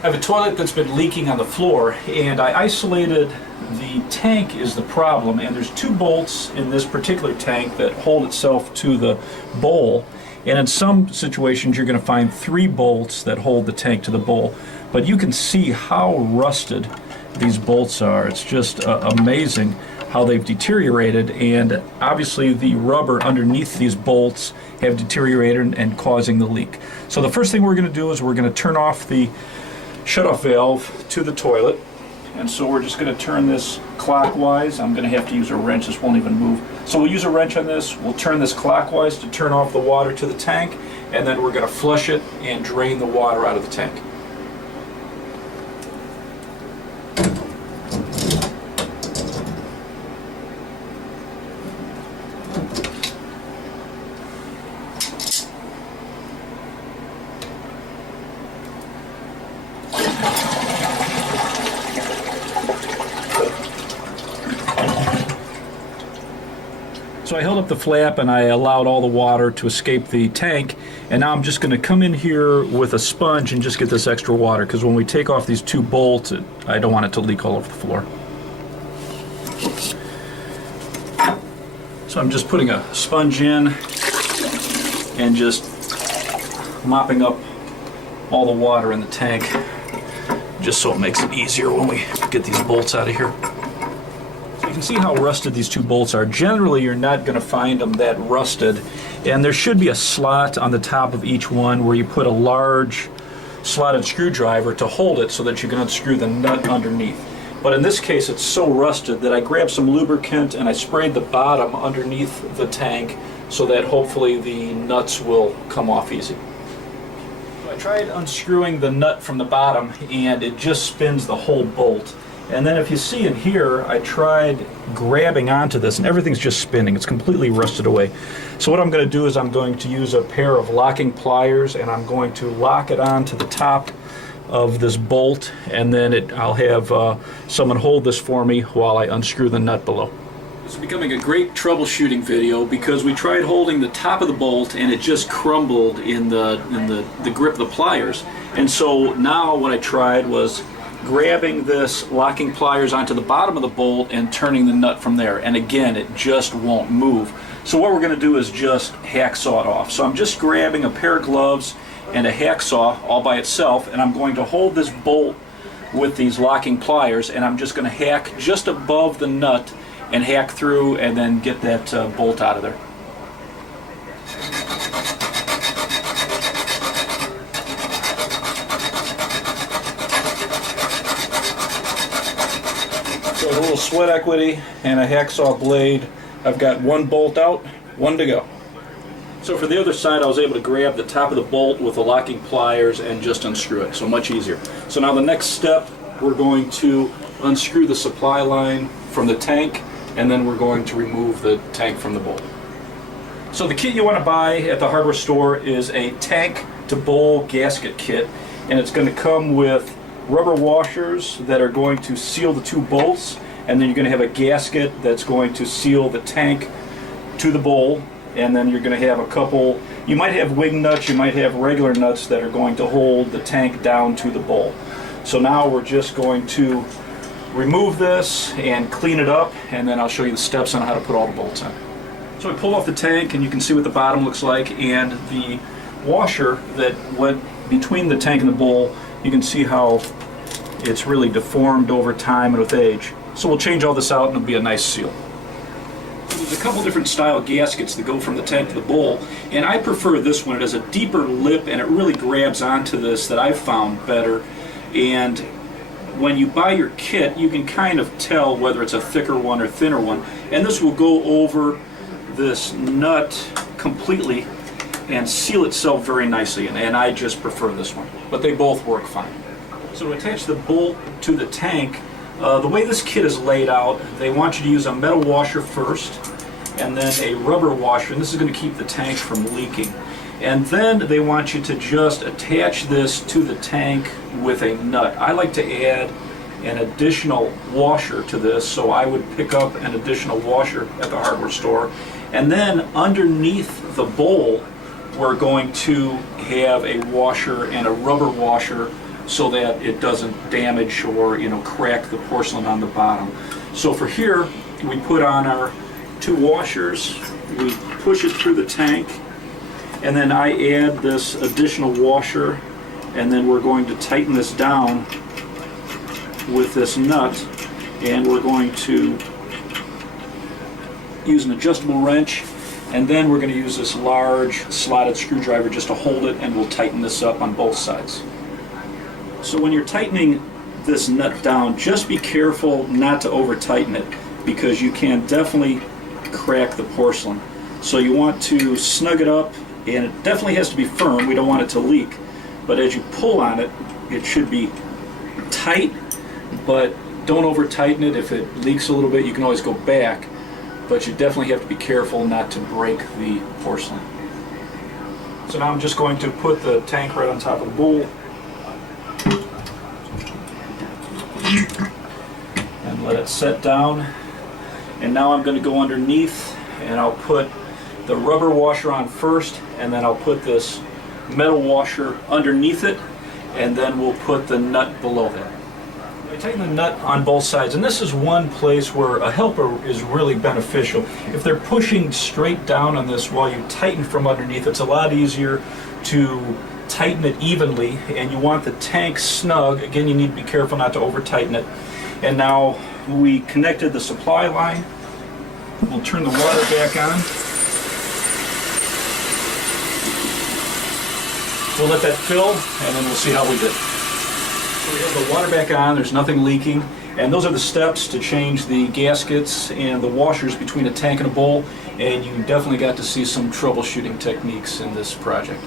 I have a toilet that's been leaking on the floor, and I isolated the tank is the problem, and there's 2 bolts in this particular tank that hold itself to the bowl, and in some situations you're going to find 3 bolts that hold the tank to the bowl. But you can see how rusted these bolts are. It's just amazing how they've deteriorated, and obviously the rubber underneath these bolts have deteriorated and causing the leak. So the first thing we're going to do is we're going to turn off the shutoff valve to the toilet, and so we're just going to turn this clockwise. I'm going to have to use a wrench, this won't even move. So we'll use a wrench on this, we'll turn this clockwise to turn off the water to the tank, and then we're going to flush it and drain the water out of the tank. So I held up the flap and I allowed all the water to escape the tank, and now I'm just going to come in here with a sponge and just get this extra water, because when we take off these 2 bolts, I don't want it to leak all over the floor. So I'm just putting a sponge in and just mopping up all the water in the tank, just so it makes it easier when we get these bolts out of here. You can see how rusted these 2 bolts are. Generally, you're not going to find them that rusted, and there should be a slot on the top of each one where you put a large slotted screwdriver to hold it so that you can unscrew the nut underneath. But in this case, it's so rusted that I grabbed some lubricant and I sprayed the bottom underneath the tank so that hopefully the nuts will come off easy. So I tried unscrewing the nut from the bottom, and it just spins the whole bolt. And then if you see in here, I tried grabbing onto this and everything's just spinning. It's completely rusted away. So what I'm going to do is I'm going to use a pair of locking pliers, and I'm going to lock it onto the top of this bolt, and then I'll have someone hold this for me while I unscrew the nut below. This is becoming a great troubleshooting video because we tried holding the top of the bolt and it just crumbled in the grip of the pliers. And so now what I tried was grabbing this locking pliers onto the bottom of the bolt and turning the nut from there, and again it just won't move. So what we're going to do is just hacksaw it off. So I'm just grabbing a pair of gloves and a hacksaw all by itself, and I'm going to hold this bolt with these locking pliers, and I'm just going to hack just above the nut and hack through and then get that bolt out of there. So a little sweat equity and a hacksaw blade. I've got 1 bolt out, 1 to go. So for the other side, I was able to grab the top of the bolt with the locking pliers and just unscrew it, so much easier. So now the next step, we're going to unscrew the supply line from the tank, and then we're going to remove the tank from the bowl. So the kit you want to buy at the hardware store is a tank to bowl gasket kit, and it's going to come with rubber washers that are going to seal the 2 bolts, and then you're going to have a gasket that's going to seal the tank to the bowl, and then you're going to have a couple, you might have wing nuts, you might have regular nuts that are going to hold the tank down to the bowl. So now we're just going to remove this and clean it up, and then I'll show you the steps on how to put all the bolts in. So I pulled off the tank, and you can see what the bottom looks like, and the washer that went between the tank and the bowl, you can see how it's really deformed over time and with age. So we'll change all this out and it'll be a nice seal. So there's a couple different style gaskets that go from the tank to the bowl, and I prefer this one. It has a deeper lip and it really grabs onto this that I've found better. And when you buy your kit, you can kind of tell whether it's a thicker one or thinner one, and this will go over this nut completely and seal itself very nicely, and I just prefer this one, but they both work fine. So to attach the bolt to the tank, the way this kit is laid out, they want you to use a metal washer first, and then a rubber washer, and this is going to keep the tank from leaking. And then they want you to just attach this to the tank with a nut. I like to add an additional washer to this, so I would pick up an additional washer at the hardware store. And then underneath the bowl, we're going to have a washer and a rubber washer so that it doesn't damage or crack the porcelain on the bottom. So for here, we put on our 2 washers, we push it through the tank, and then I add this additional washer, and then we're going to tighten this down with this nut, and we're going to use an adjustable wrench, and then we're going to use this large slotted screwdriver just to hold it, and we'll tighten this up on both sides. So when you're tightening this nut down, just be careful not to over tighten it, because you can definitely crack the porcelain. So you want to snug it up, and it definitely has to be firm. We don't want it to leak, but as you pull on it, it should be tight, but don't over tighten it. If it leaks a little bit, you can always go back, but you definitely have to be careful not to break the porcelain. So now I'm just going to put the tank right on top of the bowl and let it set down. And now I'm going to go underneath, and I'll put the rubber washer on first, and then I'll put this metal washer underneath it, and then we'll put the nut below that. I tighten the nut on both sides, and this is one place where a helper is really beneficial. If they're pushing straight down on this while you tighten from underneath, it's a lot easier to tighten it evenly, and you want the tank snug. Again, you need to be careful not to over tighten it. And now we connected the supply line. We'll turn the water back on. We'll let that fill, and then we'll see how we did. So we have the water back on, there's nothing leaking, and those are the steps to change the gaskets and the washers between a tank and a bowl, and you definitely got to see some troubleshooting techniques in this project.